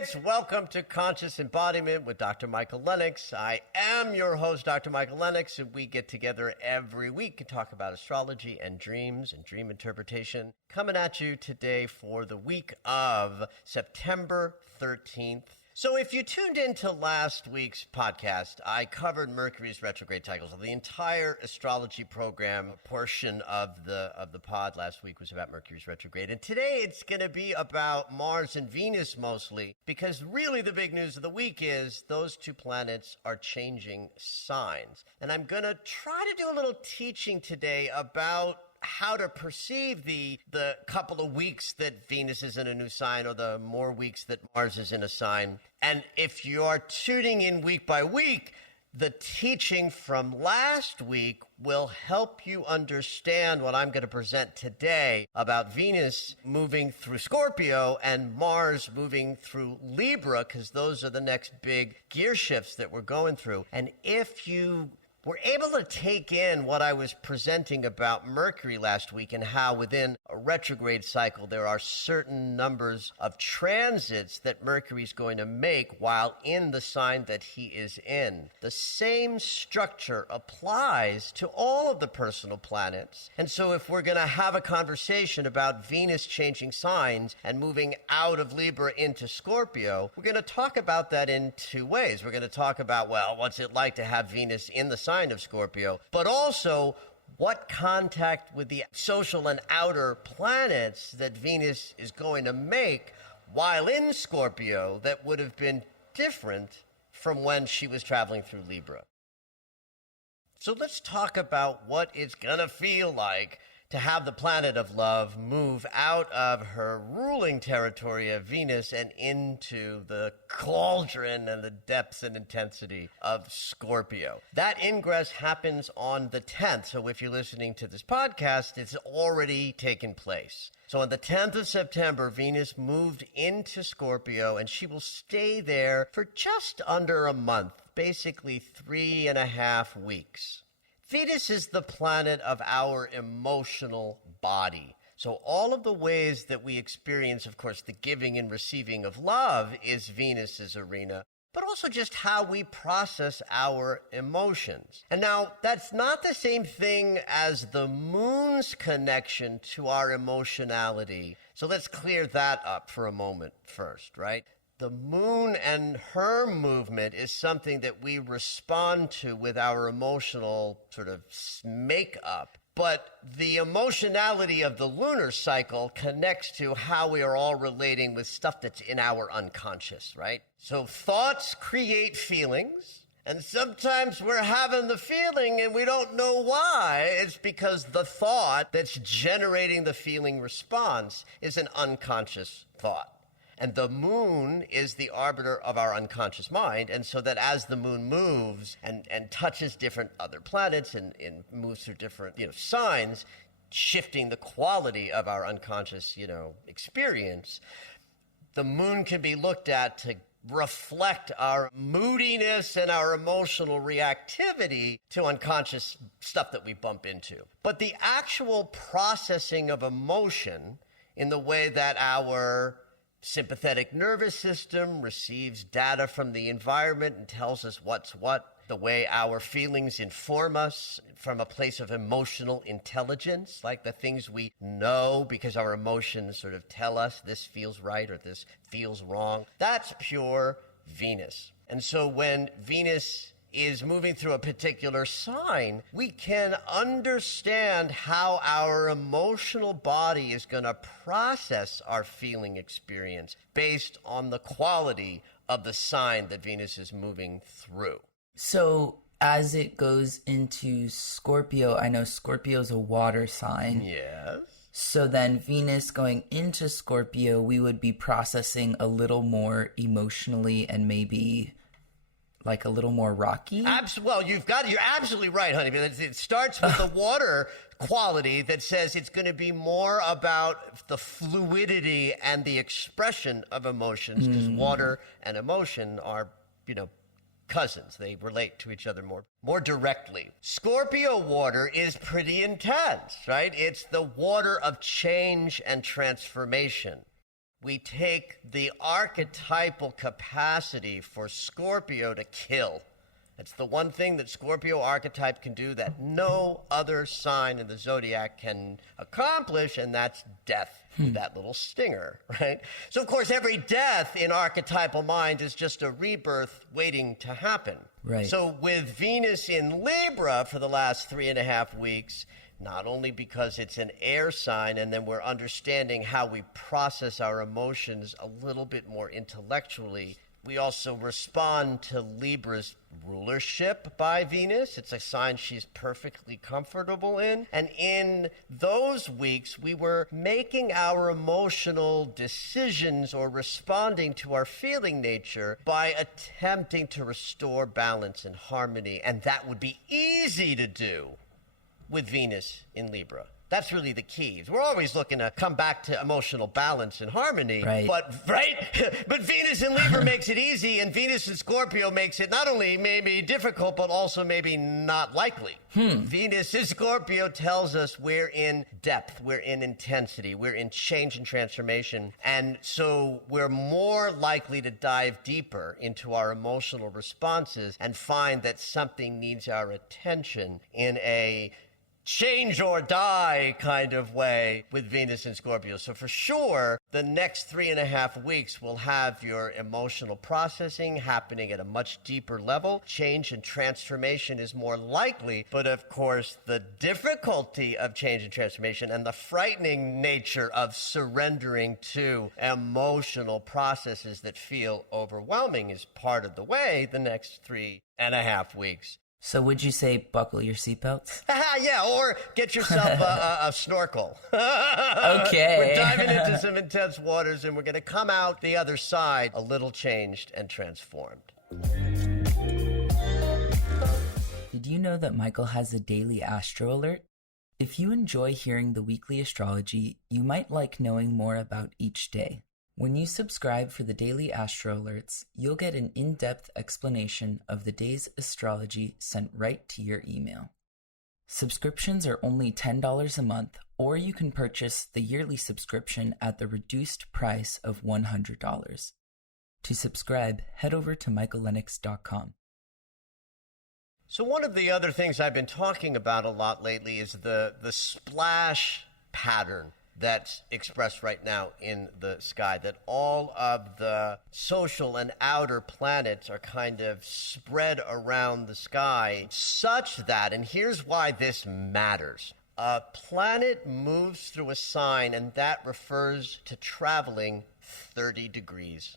kids. Welcome to Conscious Embodiment with Dr. Michael Lennox. I am your host, Dr. Michael Lennox, and we get together every week and talk about astrology and dreams and dream interpretation. Coming at you today for the week of September 13th. So if you tuned into last week's podcast, I covered Mercury's retrograde cycles. The entire astrology program portion of the pod last week was about Mercury's retrograde. And today it's going to be about Mars and Venus mostly, because really the big news of the week is those two planets are changing signs. And I'm going to try to do a little teaching today about how to perceive the couple of weeks that Venus is in a new sign or the more weeks that Mars is in a sign. And if you are tuning in week by week, the teaching from last week will help you understand what I'm going to present today about Venus moving through Scorpio and Mars moving through Libra, because those are the next big gear shifts that we're going through. And if you we're able to take in what I was presenting about Mercury last week and how within a retrograde cycle there are certain numbers of transits that Mercury's going to make while in the sign that he is in. The same structure applies to all of the personal planets. And so if we're going to have a conversation about Venus changing signs and moving out of Libra into Scorpio, we're going to talk about that in two ways. We're going to talk about, well, what's it like to have Venus in the sign of Scorpio, but also what contact with the social and outer planets that Venus is going to make while in Scorpio that would have been different from when she was traveling through Libra. So let's talk about what it's gonna feel like to have the planet of love move out of her ruling territory of Venus and into the cauldron and the depths and intensity of Scorpio. That ingress happens on the 10th. So if you're listening to this podcast, it's already taken place. So on the 10th of September, Venus moved into Scorpio, and she will stay there for just under a month, basically 3.5 weeks. Venus is the planet of our emotional body. So all of the ways that we experience, of course, the giving and receiving of love is Venus's arena, but also just how we process our emotions. And now, that's not the same thing as the moon's connection to our emotionality. So let's clear that up for a moment first, right? The moon and her movement is something that we respond to with our emotional sort of makeup. But the emotionality of the lunar cycle connects to how we are all relating with stuff that's in our unconscious, right? So thoughts create feelings. And sometimes we're having the feeling and we don't know why. It's because the thought that's generating the feeling response is an unconscious thought. And the moon is the arbiter of our unconscious mind. And so that as the moon moves and touches different other planets and moves through different, signs, shifting the quality of our unconscious, experience, the moon can be looked at to reflect our moodiness and our emotional reactivity to unconscious stuff that we bump into. But the actual processing of emotion in the way that our sympathetic nervous system receives data from the environment and tells us what's what, the way our feelings inform us from a place of emotional intelligence, like the things we know because our emotions sort of tell us this feels right or this feels wrong. That's pure Venus. And so when Venus is moving through a particular sign, we can understand how our emotional body is going to process our feeling experience based on the quality of the sign that Venus is moving through. So as it goes into Scorpio, I know Scorpio is a water sign. Yes. So then Venus going into Scorpio, we would be processing a little more emotionally and maybe like a little more rocky? Well, you're absolutely right, honey. It starts with the water quality that says it's going to be more about the fluidity and the expression of emotions, because water and emotion are, cousins. They relate to each other more directly. Scorpio water is pretty intense, right? It's the water of change and transformation. we take the archetypal capacity for Scorpio to kill. It's the one thing that Scorpio archetype can do that no other sign in the zodiac can accomplish, and that's death. That little stinger, right? So, of course, every death in archetypal mind is just a rebirth waiting to happen. Right. So with Venus in Libra for the last 3.5 weeks, not only because it's an air sign and then we're understanding how we process our emotions a little bit more intellectually, we also respond to Libra's rulership by Venus. It's a sign she's perfectly comfortable in. And in those weeks, we were making our emotional decisions or responding to our feeling nature by attempting to restore balance and harmony. And that would be easy to do with Venus in Libra. That's really the key. We're always looking to come back to emotional balance and harmony. Right. But Venus in Libra makes it easy, and Venus in Scorpio makes it not only maybe difficult, but also maybe not likely. Venus in Scorpio tells us we're in depth, we're in intensity, we're in change and transformation. And so we're more likely to dive deeper into our emotional responses and find that something needs our attention in a change or die kind of way with Venus and Scorpio. So for sure, the next 3.5 weeks will have your emotional processing happening at a much deeper level. Change and transformation is more likely, but of course, the difficulty of change and transformation and the frightening nature of surrendering to emotional processes that feel overwhelming is part of the way the next 3.5 weeks. So would you say buckle your seatbelts? Yeah, or get yourself a snorkel. Okay. We're diving into some intense waters, and we're going to come out the other side a little changed and transformed. Did you know that Michael has a daily astro alert? If you enjoy hearing the weekly astrology, you might like knowing more about each day. When you subscribe for the daily astro alerts, you'll get an in-depth explanation of the day's astrology sent right to your email. Subscriptions are only $10 a month, or you can purchase the yearly subscription at the reduced price of $100. To subscribe, head over to michaellennox.com. So one of the other things I've been talking about a lot lately is the splash pattern that's expressed right now in the sky, that all of the social and outer planets are kind of spread around the sky such that, and here's why this matters, a planet moves through a sign and that refers to traveling 30 degrees.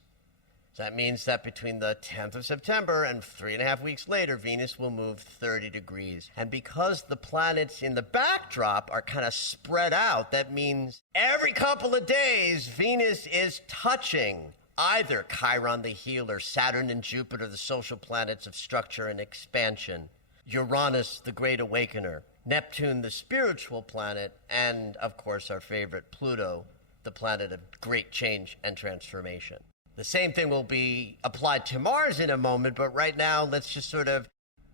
So that means that between the 10th of September and 3.5 weeks later, Venus will move 30 degrees. And because the planets in the backdrop are kind of spread out, that means every couple of days, Venus is touching either Chiron the healer, Saturn and Jupiter, the social planets of structure and expansion, Uranus, the great awakener, Neptune, the spiritual planet, and, of course, our favorite Pluto, the planet of great change and transformation. The same thing will be applied to Mars in a moment, but right now let's just sort of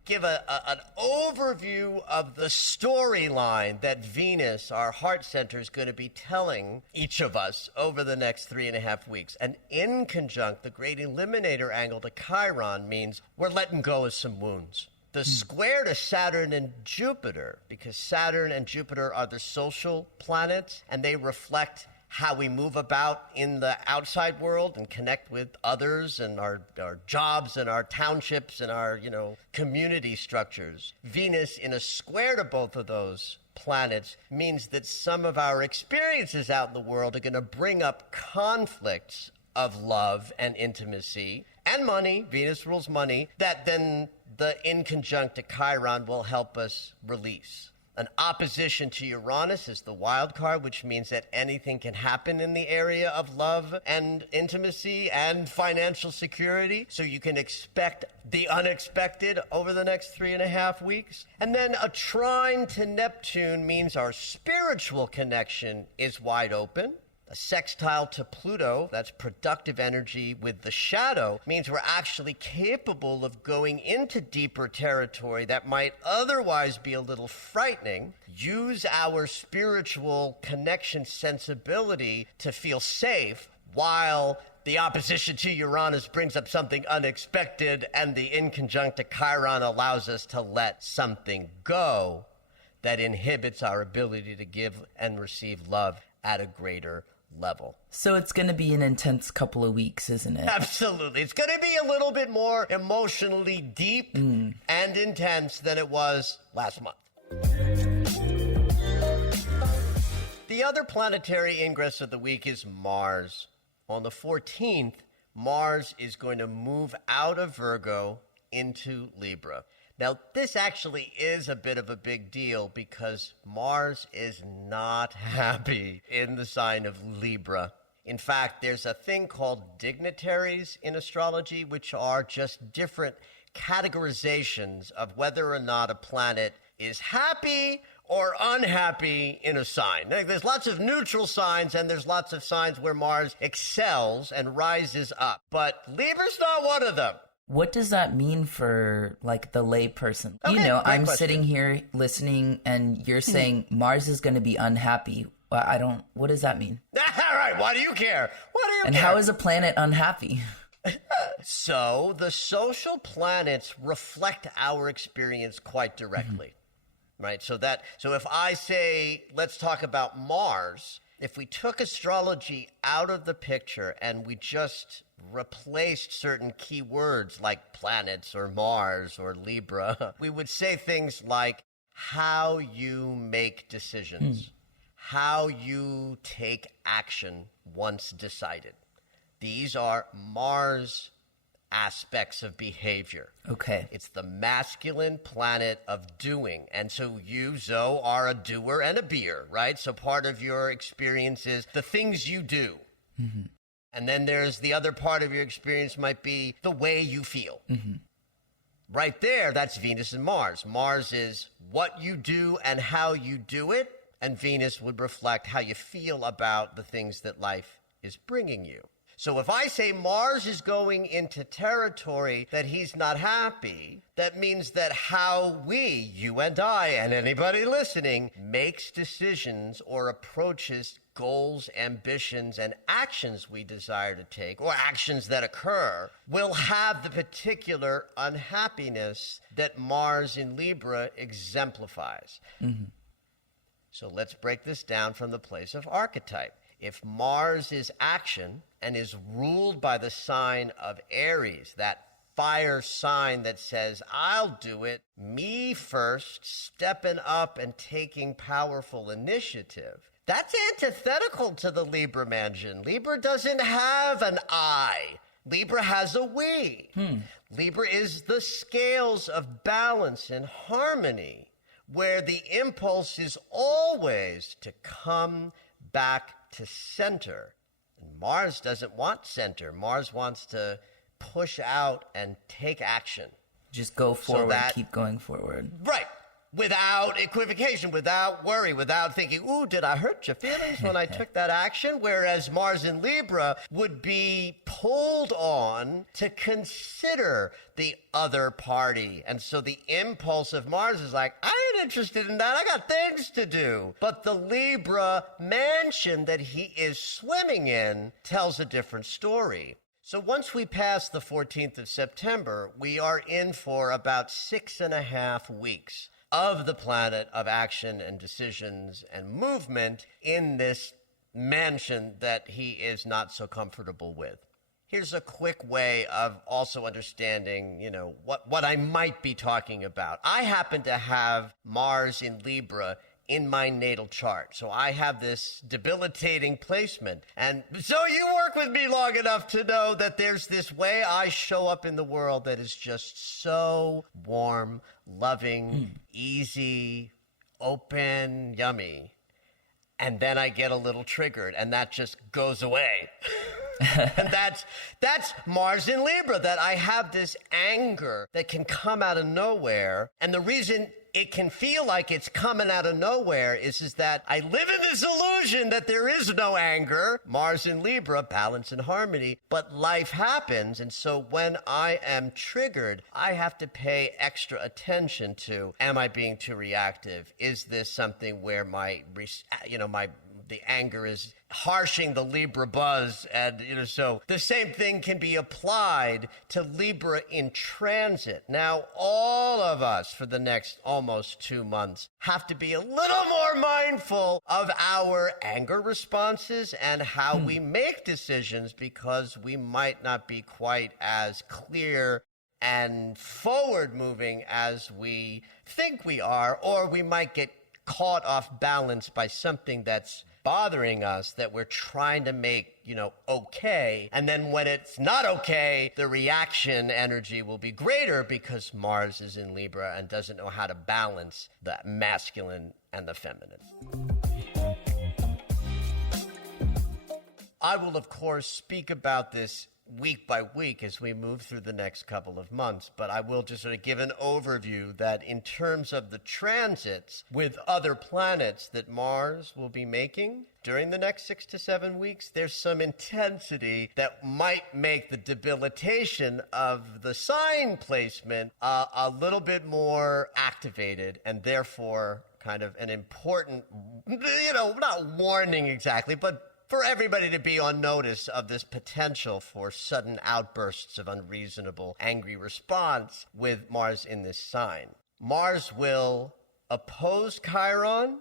give an overview of the storyline that Venus, our heart center, is going to be telling each of us over the next 3.5 weeks. And in conjunct, the great eliminator angle to Chiron means we're letting go of some wounds. The square to Saturn and Jupiter, because Saturn and Jupiter are the social planets, and they reflect how we move about in the outside world and connect with others and our jobs and our townships and our, community structures. Venus in a square to both of those planets means that some of our experiences out in the world are going to bring up conflicts of love and intimacy and money. Venus rules money, that then the in conjunct to Chiron will help us release. An opposition to Uranus is the wild card, which means that anything can happen in the area of love and intimacy and financial security. So you can expect the unexpected over the next 3.5 weeks. And then a trine to Neptune means our spiritual connection is wide open. A sextile to Pluto, that's productive energy with the shadow, means we're actually capable of going into deeper territory that might otherwise be a little frightening. Use our spiritual connection sensibility to feel safe while the opposition to Uranus brings up something unexpected and the inconjunct to Chiron allows us to let something go that inhibits our ability to give and receive love at a greater level. So it's going to be an intense couple of weeks, isn't it? Absolutely. It's going to be a little bit more emotionally deep and intense than it was last month. The other planetary ingress of the week is Mars. On the 14th, Mars is going to move out of Virgo into Libra. Now, this actually is a bit of a big deal because Mars is not happy in the sign of Libra. In fact, there's a thing called dignitaries in astrology, which are just different categorizations of whether or not a planet is happy or unhappy in a sign. There's lots of neutral signs, and there's lots of signs where Mars excels and rises up. But Libra's not one of them. What does that mean for, like, the lay person? Okay, you know, I'm question. sitting here listening, and you're saying Mars is going to be unhappy. Well, what does that mean? All right, why do you care? And how is a planet unhappy? So the social planets reflect our experience quite directly. Right. So if I say, let's talk about Mars, if we took astrology out of the picture and we just replaced certain key words like planets or Mars or Libra, we would say things like how you make decisions, how you take action once decided. These are Mars aspects of behavior. Okay. It's the masculine planet of doing. And so you, Zoe, are a doer and a beer, right? So part of your experience is the things you do. And then there's the other part of your experience might be the way you feel. Right there, that's Venus and Mars. Mars is what you do and how you do it. And Venus would reflect how you feel about the things that life is bringing you. So if I say Mars is going into territory that he's not happy, that means that how we, you and I, and anybody listening, makes decisions or approaches goals, ambitions, and actions we desire to take, or actions that occur, will have the particular unhappiness that Mars in Libra exemplifies. So let's break this down from the place of archetype. If Mars is action and is ruled by the sign of Aries, that fire sign that says, I'll do it, me first, stepping up and taking powerful initiative, that's antithetical to the Libra mansion. Libra doesn't have an I. Libra has a we. Libra is the scales of balance and harmony, where the impulse is always to come back to center. And Mars doesn't want center. Mars wants to push out and take action. Just go forward, keep going forward. Right. Without equivocation, without worry, without thinking, ooh, did I hurt your feelings when I took that action? Whereas Mars in Libra would be pulled on to consider the other party. And so the impulse of Mars is like, I ain't interested in that. I got things to do. But the Libra mansion that he is swimming in tells a different story. So once we pass the 14th of September, we are in for about 6.5 weeks of the planet of action and decisions and movement in this mansion that he is not so comfortable with. Here's a quick way of also understanding, what I might be talking about. I happen to have Mars in Libra in my natal chart. So I have this debilitating placement. And so you work with me long enough to know that there's this way I show up in the world that is just so warm, loving, easy, open, yummy. And then I get a little triggered and that just goes away. And that's Mars in Libra, that I have this anger that can come out of nowhere. And the reason it can feel like it's coming out of nowhere is that I live in this illusion that there is no anger. Mars in Libra, balance and harmony, but life happens. And so when I am triggered, I have to pay extra attention to, am I being too reactive? Is this something where the anger is harshing the Libra buzz. And, so the same thing can be applied to Libra in transit. Now, all of us for the next almost 2 months have to be a little more mindful of our anger responses and how we make decisions, because we might not be quite as clear and forward moving as we think we are, or we might get caught off balance by something that's bothering us that we're trying to make, okay. And then when it's not okay, the reaction energy will be greater because Mars is in Libra and doesn't know how to balance the masculine and the feminine. I will, of course, speak about this week by week as we move through the next couple of months, but I will just sort of give an overview that in terms of the transits with other planets that Mars will be making during the next 6 to 7 weeks, there's some intensity that might make the debilitation of the sign placement a little bit more activated, and therefore kind of an important, not warning exactly, but for everybody to be on notice of this potential for sudden outbursts of unreasonable, angry response with Mars in this sign. Mars will oppose Chiron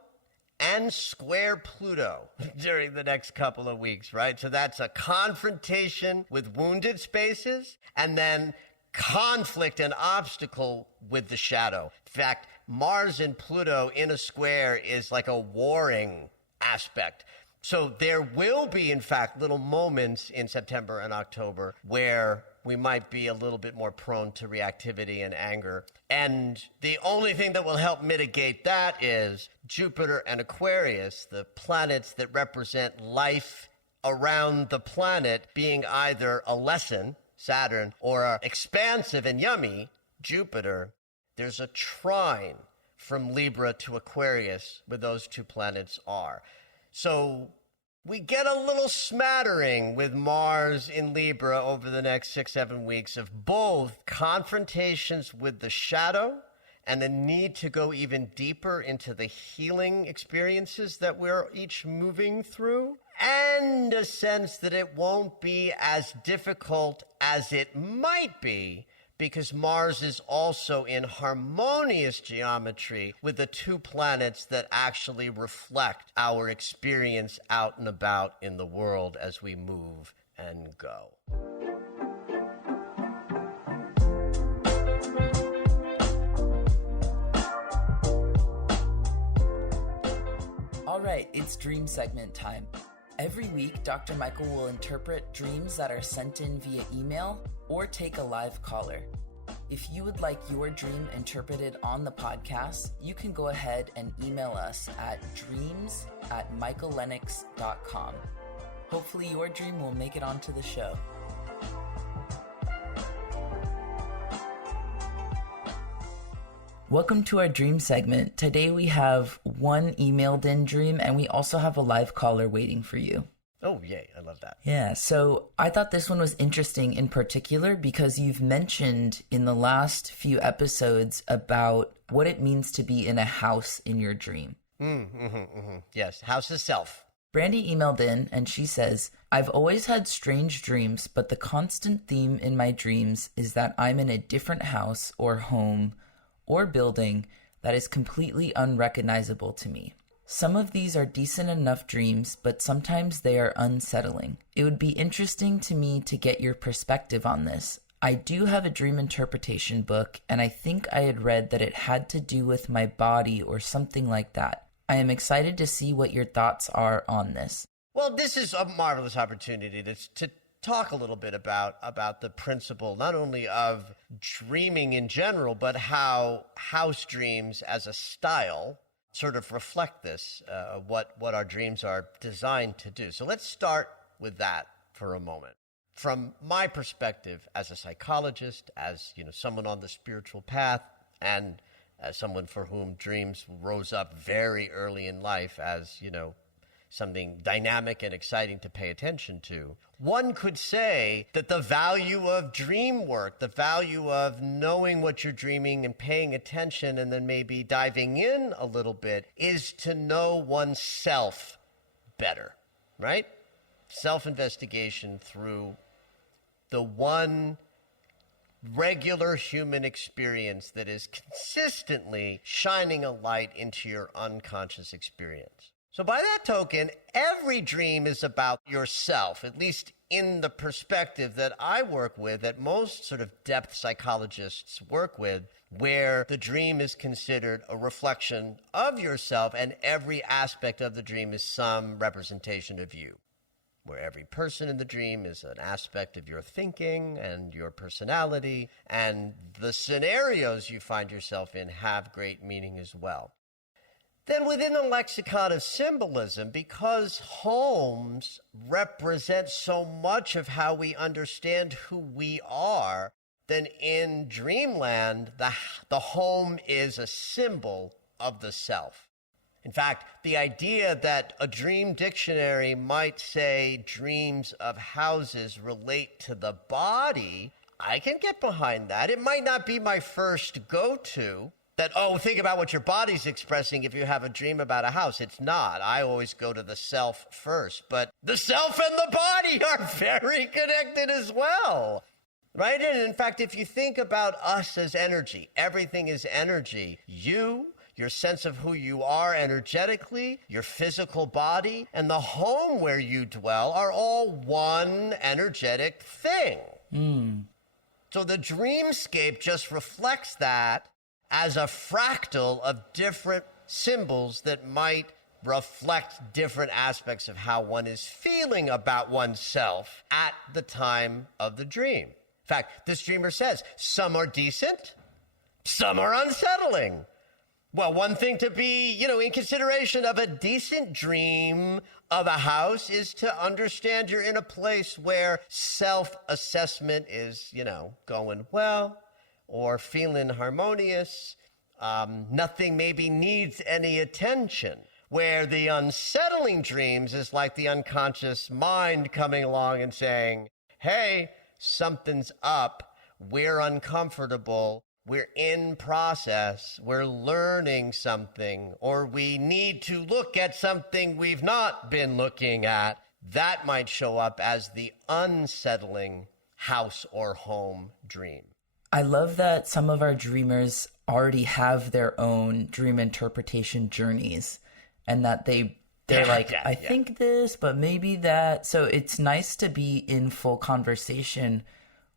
and square Pluto during the next couple of weeks, right? So that's a confrontation with wounded spaces, and then conflict and obstacle with the shadow. In fact, Mars and Pluto in a square is like a warring aspect. So there will be, in fact, little moments in September and October where we might be a little bit more prone to reactivity and anger. And the only thing that will help mitigate that is Jupiter and Aquarius, the planets that represent life around the planet, being either a lesson, Saturn, or expansive and yummy, Jupiter. There's a trine from Libra to Aquarius where those two planets are. So we get a little smattering with Mars in Libra over the next 6-7 weeks of both confrontations with the shadow and a need to go even deeper into the healing experiences that we're each moving through, and a sense that it won't be as difficult as it might be because Mars is also in harmonious geometry with the two planets that actually reflect our experience out and about in the world as we move and go. All right, it's dream segment time. Every week, Dr. Michael will interpret dreams that are sent in via email or take a live caller. If you would like your dream interpreted on the podcast, you can go ahead and email us at dreams@michaellennox.com. Hopefully your dream will make it onto the show. Welcome to our dream segment. Today we have one emailed in dream, and we also have a live caller waiting for you. Oh, yay. I love that. Yeah, so I thought this one was interesting in particular because you've mentioned in the last few episodes about what it means to be in a house in your dream. Yes, house is self. Brandy emailed in and she says, I've always had strange dreams, but the constant theme in my dreams is that I'm in a different house or home or building that is completely unrecognizable to me. Some of these are decent enough dreams, but sometimes they are unsettling. It would be interesting to me to get your perspective on this. I do have a dream interpretation book, and I think I had read that it had to do with my body or something like that. I am excited to see what your thoughts are on this. Well, this is a marvelous opportunity to talk a little bit about the principle, not only of dreaming in general, but how house dreams as a style sort of reflect this, what our dreams are designed to do. So let's start with that for a moment. From my perspective as a psychologist, as someone on the spiritual path, and as someone for whom dreams rose up very early in life as, something dynamic and exciting to pay attention to, one could say that the value of dream work, the value of knowing what you're dreaming and paying attention and then maybe diving in a little bit, is to know oneself better, right? Self-investigation through the one regular human experience that is consistently shining a light into your unconscious experience. So by that token, every dream is about yourself, at least in the perspective that I work with, that most sort of depth psychologists work with, where the dream is considered a reflection of yourself and every aspect of the dream is some representation of you, where every person in the dream is an aspect of your thinking and your personality, and the scenarios you find yourself in have great meaning as well. Then within the lexicon of symbolism, because homes represent so much of how we understand who we are, then in dreamland, the home is a symbol of the self. In fact, the idea that a dream dictionary might say dreams of houses relate to the body, I can get behind that. It might not be my first go-to, that, oh, think about what your body's expressing if you have a dream about a house. It's not. I always go to the self first. But the self and the body are very connected as well, right? And in fact, if you think about us as energy, everything is energy. You, your sense of who you are energetically, your physical body, and the home where you dwell are all one energetic thing. So the dreamscape just reflects that as a fractal of different symbols that might reflect different aspects of how one is feeling about oneself at the time of the dream. In fact, this dreamer says, some are decent, some are unsettling. Well, one thing to be, in consideration of a decent dream of a house is to understand you're in a place where self-assessment is, going well, or feeling harmonious. Nothing maybe needs any attention. Where the unsettling dreams is like the unconscious mind coming along and saying, hey, something's up, we're uncomfortable, we're in process, we're learning something, or we need to look at something we've not been looking at. That might show up as the unsettling house or home dream. I love that some of our dreamers already have their own dream interpretation journeys, and that they're like, I think this, but maybe that. So it's nice to be in full conversation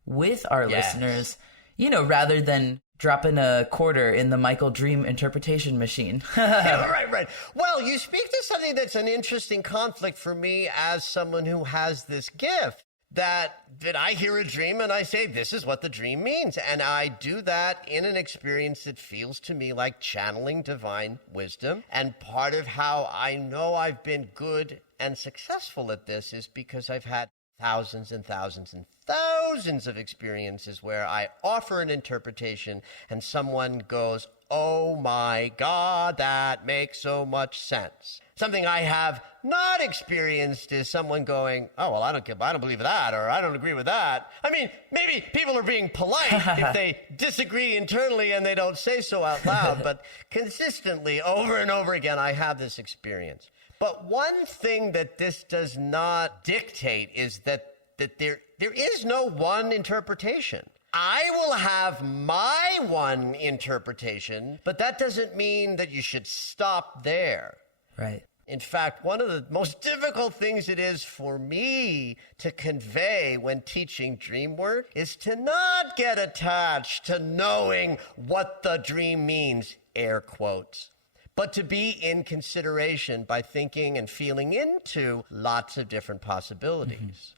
with our listeners, rather than dropping a quarter in the Michael Dream interpretation machine. Right. Well, you speak to something that's an interesting conflict for me as someone who has this gift. That I hear a dream and I say, this is what the dream means. And I do that in an experience that feels to me like channeling divine wisdom. And part of how I know I've been good and successful at this is because I've had thousands and thousands and thousands of experiences where I offer an interpretation and someone goes, oh my God, that makes so much sense. Something I have not experienced is someone going, oh, well, I don't believe that, or I don't agree with that. I mean, maybe people are being polite if they disagree internally and they don't say so out loud, but consistently, over and over again, I have this experience. But one thing that this does not dictate is that there is no one interpretation. I will have my one interpretation, but that doesn't mean that you should stop there. Right. In fact, one of the most difficult things it is for me to convey when teaching dream work is to not get attached to knowing what the dream means, air quotes, but to be in consideration by thinking and feeling into lots of different possibilities.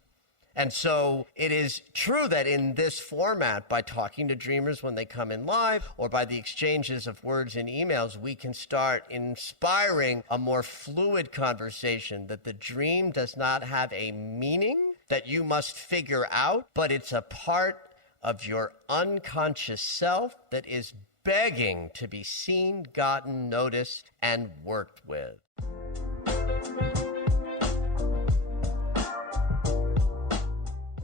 And so it is true that in this format, by talking to dreamers when they come in live, or by the exchanges of words in emails, we can start inspiring a more fluid conversation, that the dream does not have a meaning that you must figure out, but it's a part of your unconscious self that is begging to be seen, gotten, noticed, and worked with.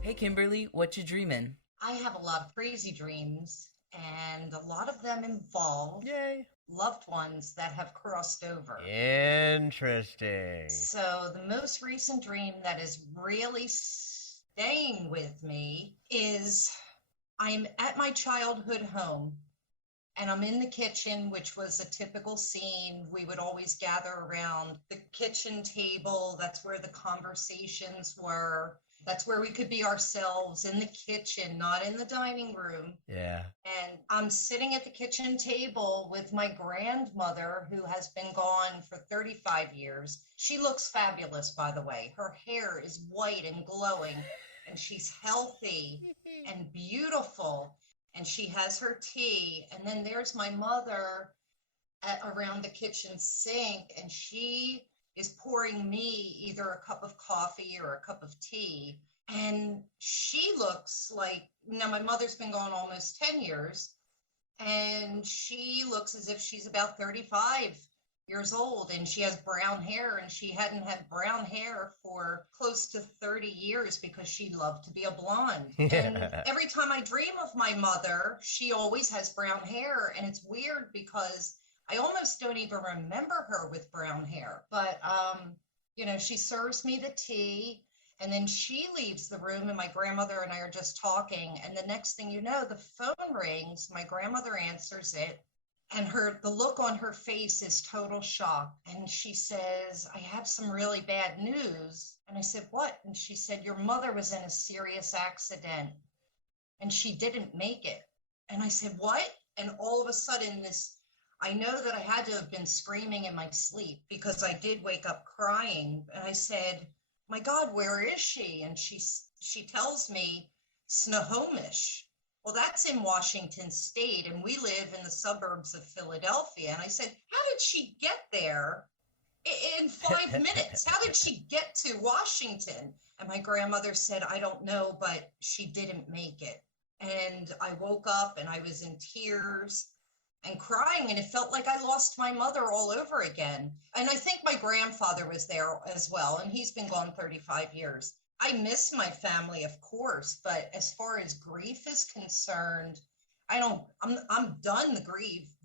Hey, Kimberly, what you dreaming? I have a lot of crazy dreams. and a lot of them involve Yay. loved ones that have crossed over. Interesting. So the most recent dream that is really staying with me is I'm at my childhood home and I'm in the kitchen, which was a typical scene. We would always gather around the kitchen table. That's where the conversations were. That's where we could be ourselves, in the kitchen, not in the dining room. Yeah. And I'm sitting at the kitchen table with my grandmother, who has been gone for 35 years. She looks fabulous, by the way. Her hair is white and glowing, and she's healthy and beautiful. And she has her tea. And then there's my mother around the kitchen sink, and she is pouring me either a cup of coffee or a cup of tea. And she looks like, now my mother's been gone almost 10 years, and she looks as if she's about 35 years old, and she has brown hair, and she hadn't had brown hair for close to 30 years because she loved to be a blonde. And every time I dream of my mother, she always has brown hair, and it's weird because I almost don't even remember her with brown hair. But she serves me the tea, and then she leaves the room, and my grandmother and I are just talking, and the next thing you know, the phone rings. My grandmother answers it, and the look on her face is total shock. And she says, I have some really bad news. And I said, what? And she said, your mother was in a serious accident and she didn't make it. And I said, what? And all of a sudden I know that I had to have been screaming in my sleep because I did wake up crying. And I said, my God, where is she? And she tells me Snohomish. Well, that's in Washington State, and we live in the suburbs of Philadelphia. And I said, how did she get there in 5 minutes? How did she get to Washington? And my grandmother said, I don't know, but she didn't make it. And I woke up and I was in tears and crying, and it felt like I lost my mother all over again. And I think my grandfather was there as well, and he's been gone 35 years. I miss my family, of course, but as far as grief is concerned, I'm done the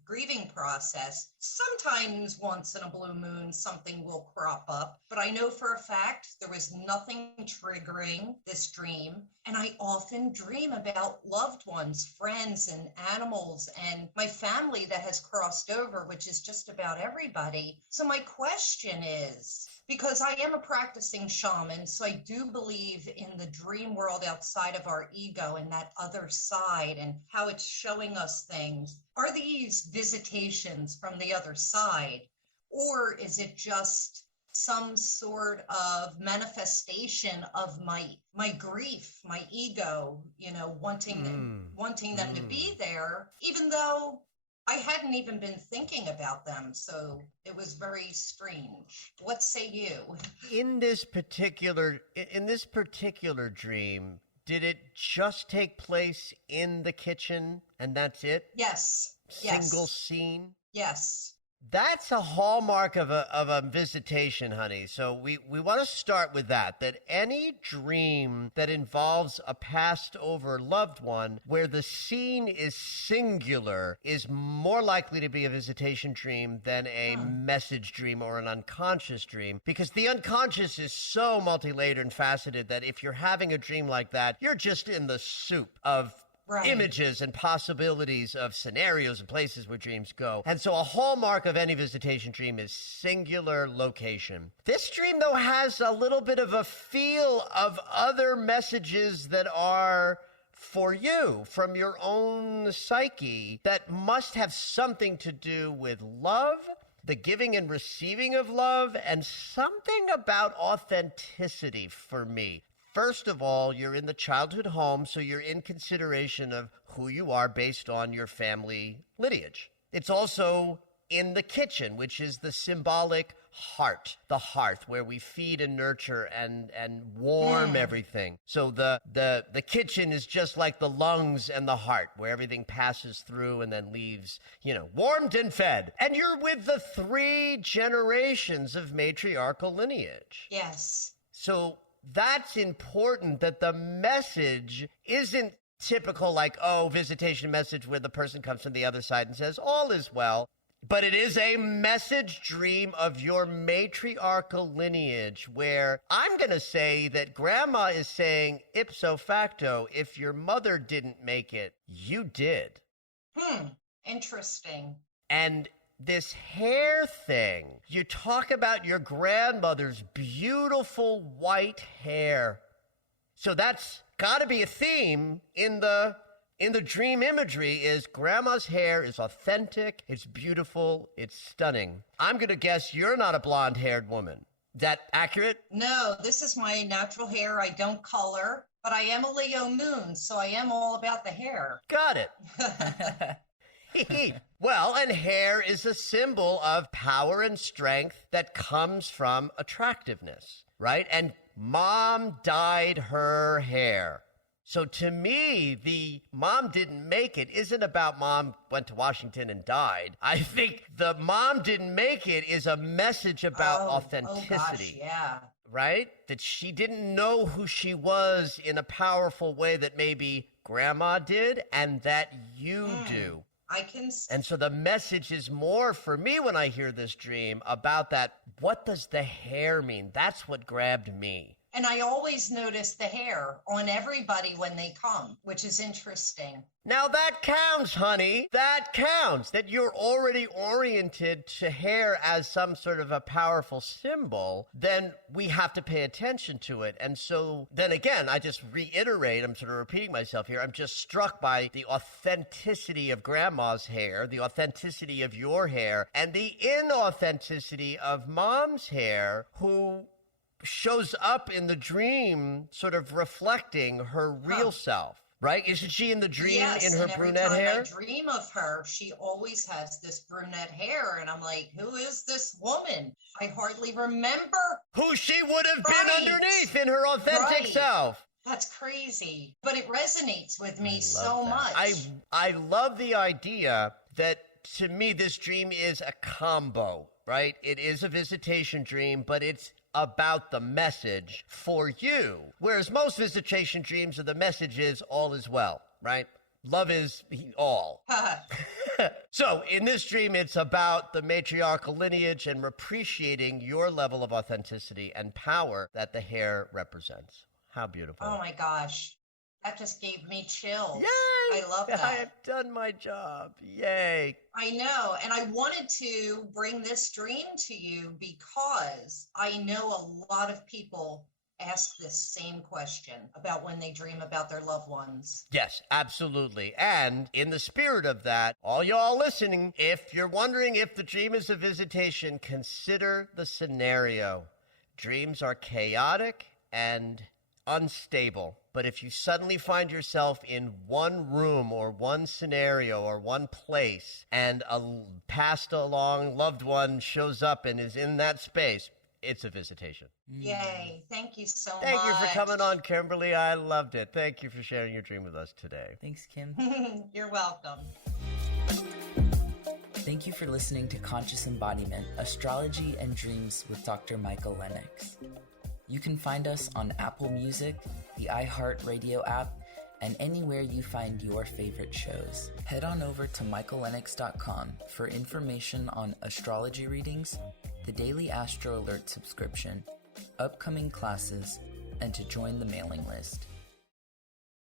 grieving process. Sometimes once in a blue moon, something will crop up, but I know for a fact there was nothing triggering this dream. And I often dream about loved ones, friends and animals and my family that has crossed over, which is just about everybody. So my question is, because I am a practicing shaman, so I do believe in the dream world outside of our ego and that other side and how it's showing us things. Are these visitations from the other side, or is it just some sort of manifestation of my grief, my ego, wanting them to be there, even though I hadn't even been thinking about them, so it was very strange. What say you? In this particular dream, did it just take place in the kitchen and that's it? Yes. Single scene? Yes. That's a hallmark of a visitation, honey. So we want to start with that any dream that involves a passed over loved one where the scene is singular is more likely to be a visitation dream than a message dream or an unconscious dream, because the unconscious is so multi-layered and faceted that if you're having a dream like that, you're just in the soup of images and possibilities of scenarios and places where dreams go. And so a hallmark of any visitation dream is singular location. This dream, though, has a little bit of a feel of other messages that are for you from your own psyche that must have something to do with love, the giving and receiving of love, and something about authenticity for me. First of all, you're in the childhood home, so you're in consideration of who you are based on your family lineage. It's also in the kitchen, which is the symbolic heart, the hearth, where we feed and nurture and warm everything. So the kitchen is just like the lungs and the heart, where everything passes through and then leaves, warmed and fed. And you're with the 3 generations of matriarchal lineage. Yes. So that's important, that the message isn't typical, like, oh, visitation message where the person comes from the other side and says, all is well. But it is a message dream of your matriarchal lineage where I'm going to say that grandma is saying ipso facto, if your mother didn't make it, you did. Interesting. And this hair thing, you talk about your grandmother's beautiful white hair. So that's got to be a theme in the dream imagery is grandma's hair is authentic, it's beautiful, it's stunning. I'm going to guess you're not a blonde-haired woman. Is that accurate? No, this is my natural hair. I don't color, but I am a Leo moon, so I am all about the hair. Got it. Well, and hair is a symbol of power and strength that comes from attractiveness, right? And mom dyed her hair. So to me, the mom didn't make it isn't about mom went to Washington and died. I think the mom didn't make it is a message about authenticity. Oh gosh, yeah. Right? That she didn't know who she was in a powerful way that maybe grandma did and that you do. And so the message is more for me when I hear this dream about that. What does the hair mean? That's what grabbed me. And I always notice the hair on everybody when they come, which is interesting. Now that counts, honey. That counts. That you're already oriented to hair as some sort of a powerful symbol. Then we have to pay attention to it. And so then again, I just reiterate, I'm sort of repeating myself here. I'm just struck by the authenticity of grandma's hair, the authenticity of your hair, and the inauthenticity of mom's hair, who shows up in the dream sort of reflecting her real self, right? Isn't she in the dream in her brunette hair? Every time I dream of her, she always has this brunette hair, and I'm like, who is this woman? I hardly remember who she would have been underneath in her authentic self. That's crazy, but it resonates with me so much. I love the idea that, to me, this dream is a combo, right? It is a visitation dream, but it's about the message for you. Whereas most visitation dreams are the message is all is well, right? Love is all. So in this dream, it's about the matriarchal lineage and appreciating your level of authenticity and power that the hair represents. How beautiful. Oh my gosh. That just gave me chills. Yay! I love that. I have done my job. Yay. I know. And I wanted to bring this dream to you because I know a lot of people ask this same question about when they dream about their loved ones. Yes, absolutely. And in the spirit of that, all y'all listening, if you're wondering if the dream is a visitation, consider the scenario. Dreams are chaotic and unstable. But if you suddenly find yourself in one room or one scenario or one place and a passed along loved one shows up and is in that space, it's a visitation. Yay. Thank you so much. Thank you for coming on, Kimberly. I loved it. Thank you for sharing your dream with us today. Thanks, Kim. You're welcome. Thank you for listening to Conscious Embodiment, Astrology and Dreams with Dr. Michael Lennox. You can find us on Apple Music, the iHeartRadio app, and anywhere you find your favorite shows. Head on over to michaellennox.com for information on astrology readings, the daily Astro Alert subscription, upcoming classes, and to join the mailing list.